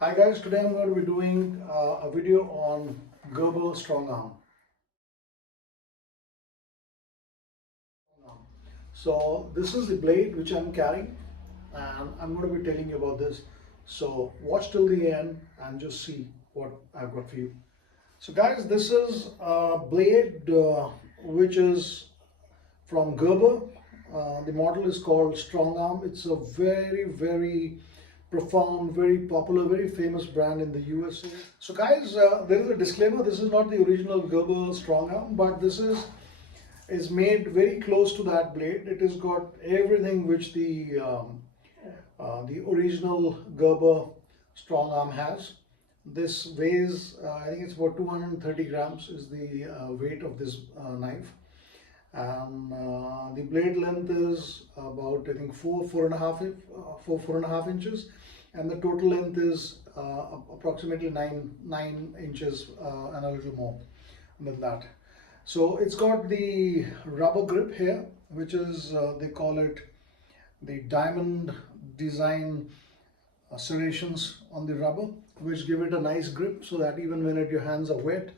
Hi guys, today I'm going to be doing a video on Gerber Strongarm. So this is the blade which I'm carrying and I'm going to be telling you about this. So watch till the end and just see what I've got for you. So guys, this is a blade which is from Gerber. The model is called Strongarm. It's a very profound, very popular, very famous brand in the USA. So guys, there is a disclaimer. This is not the original Gerber Strongarm, but this is made very close to that blade. It has got everything which the original Gerber Strongarm has. This weighs, I think it's about 230 grams is the weight of this knife. The blade length is about, I think, four and a half inches, and the total length is approximately nine inches and a little more than that. So it's got the rubber grip here, which is they call it the diamond design serrations on the rubber, which give it a nice grip so that even when your hands are wet,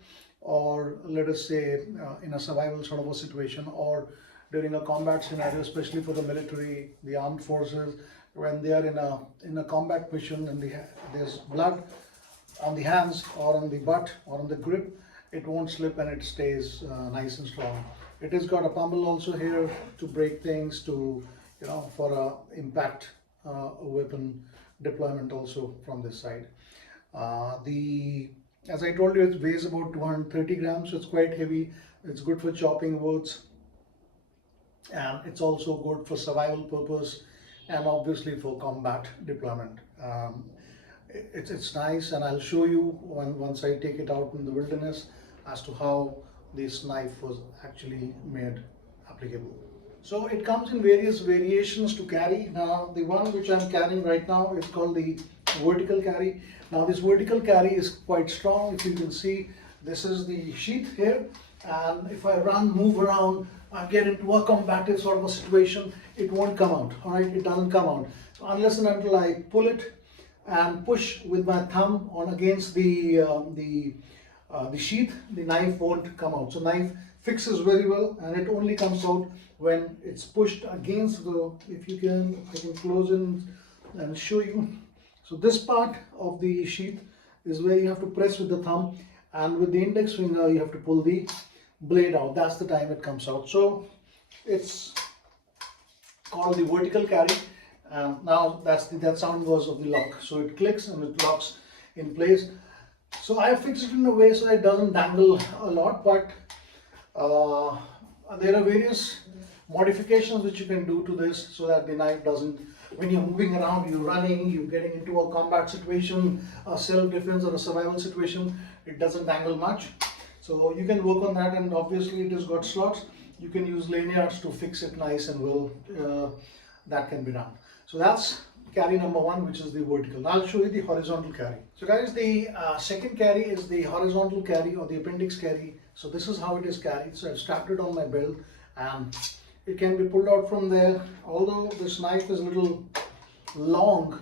or let us say in a survival sort of a situation, or during a combat scenario, especially for the military, the armed forces, when they are in a combat mission and there's blood on the hands or on the butt or on the grip, it won't slip and it stays nice and strong. It has got a pummel also here to break things, to for a impact weapon deployment also from this side. The As I told you, it weighs about 230 grams, so it's quite heavy. It's good for chopping woods, and it's also good for survival purpose and obviously for combat deployment. It's nice, and I'll show you once I take it out in the wilderness as to how this knife was actually made applicable. So it comes in various variations to carry. Now the one which I'm carrying right now is called the vertical carry. Now this vertical carry is quite strong. If you can see, this is the sheath here, and if I move around, I get into a combative sort of a situation, it won't come out. All right, it doesn't come out unless and until I pull it and push with my thumb on against the sheath. The knife won't come out. So knife fixes very well, and it only comes out when it's pushed against the, if I can close in and show you. So this part of the sheath is where you have to press with the thumb, and with the index finger you have to pull the blade out. That's the time it comes out. So it's called the vertical carry. Now that sound goes of the lock. So it clicks and it locks in place. So I fixed it in a way so that it doesn't dangle a lot, but there are various modifications which you can do to this so that the knife doesn't, when you're moving around, you're running, you're getting into a combat situation, a self-defense or a survival situation, it doesn't dangle much. So you can work on that, and obviously it has got slots. You can use lanyards to fix it nice and well. That can be done. So that's carry number one, which is the vertical. Now I'll show you the horizontal carry. So guys, the second carry is the horizontal carry or the appendix carry. So this is how it is carried. So I've strapped it on my belt, and it can be pulled out from there. Although this knife is a little long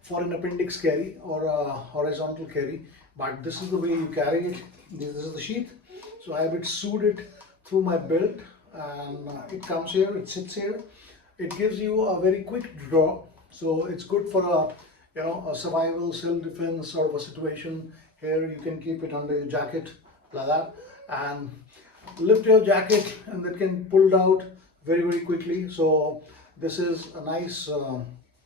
for an appendix carry or a horizontal carry, but this is the way you carry it. This is the sheath. So I have it sewed it through my belt, and it comes here, it sits here. It gives you a very quick draw, so it's good for a survival, self-defense sort of a situation. Here you can keep it under your jacket like that, and lift your jacket, and that can be pulled out very quickly. So this is a nice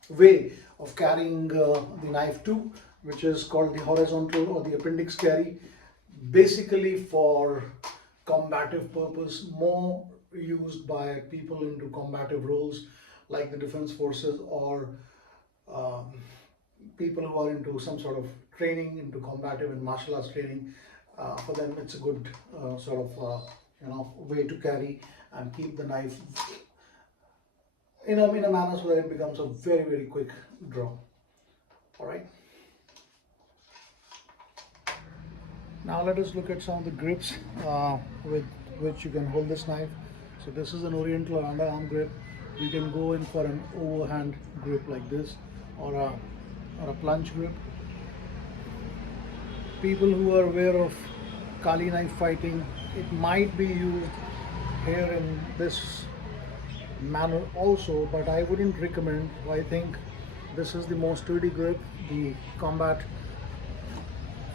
way of carrying the knife too, which is called the horizontal or the appendix carry, basically for combative purpose, more used by people into combative roles like the defense forces, or people who are into some sort of training, into combative and martial arts training. For them it's a good sort of way to carry and keep the knife in a manner so that it becomes a very quick draw. All right, now let us look at some of the grips with which you can hold this knife. So this is an oriental or underarm grip. You can go in for an overhand grip like this, or a plunge grip. people who are aware of Kali knife fighting, it might be used here in this manner also, but I wouldn't recommend. I think this is the most sturdy grip, the combat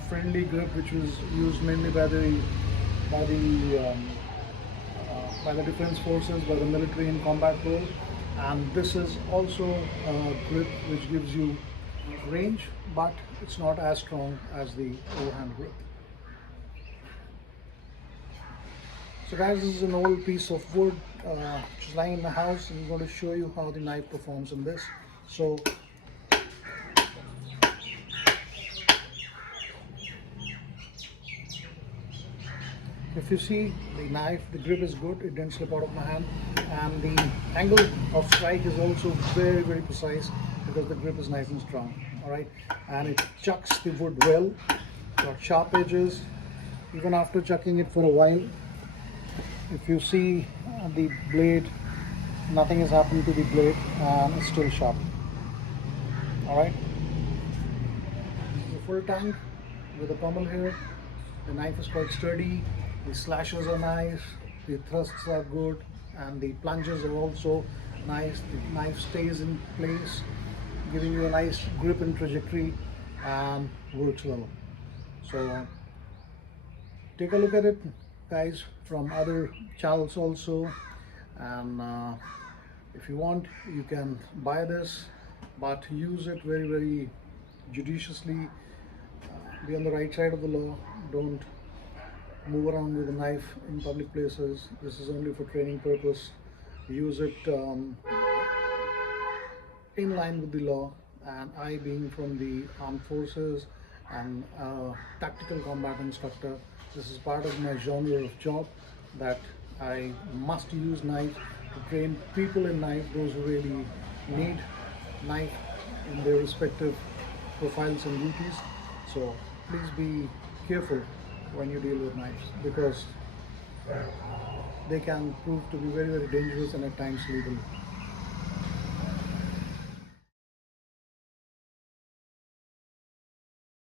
friendly grip, which was used mainly by the by the defense forces, by the military in combat role. And this is also a grip which gives you range, but it's not as strong as the overhand grip. So guys, this is an old piece of wood which is lying in the house, and I'm going to show you how the knife performs in this. So if you see the knife, the grip is good, it didn't slip out of my hand, and the angle of strike is also very, very precise because the grip is nice and strong. All right, and it chucks the wood well, got sharp edges. Even after chucking it for a while, if you see the blade, nothing has happened to the blade and it's still sharp. All right, this is a full tank with a pommel here. The knife is quite sturdy, the slashes are nice, the thrusts are good, and the plunges are also nice. The knife stays in place, giving you a nice grip and trajectory, and works well. So take a look at it, guys, from other channels also, and if you want, you can buy this, but use it very, very judiciously. Be on the right side of the law. Don't move around with a knife in public places. This is only for training purpose. Use it in line with the law. And I, being from the armed forces and tactical combat instructor, this is part of my genre of job that I must use knife to train people in knife, those who really need knife in their respective profiles and duties. So please be careful when you deal with knives, because they can prove to be very, very dangerous and at times lethal.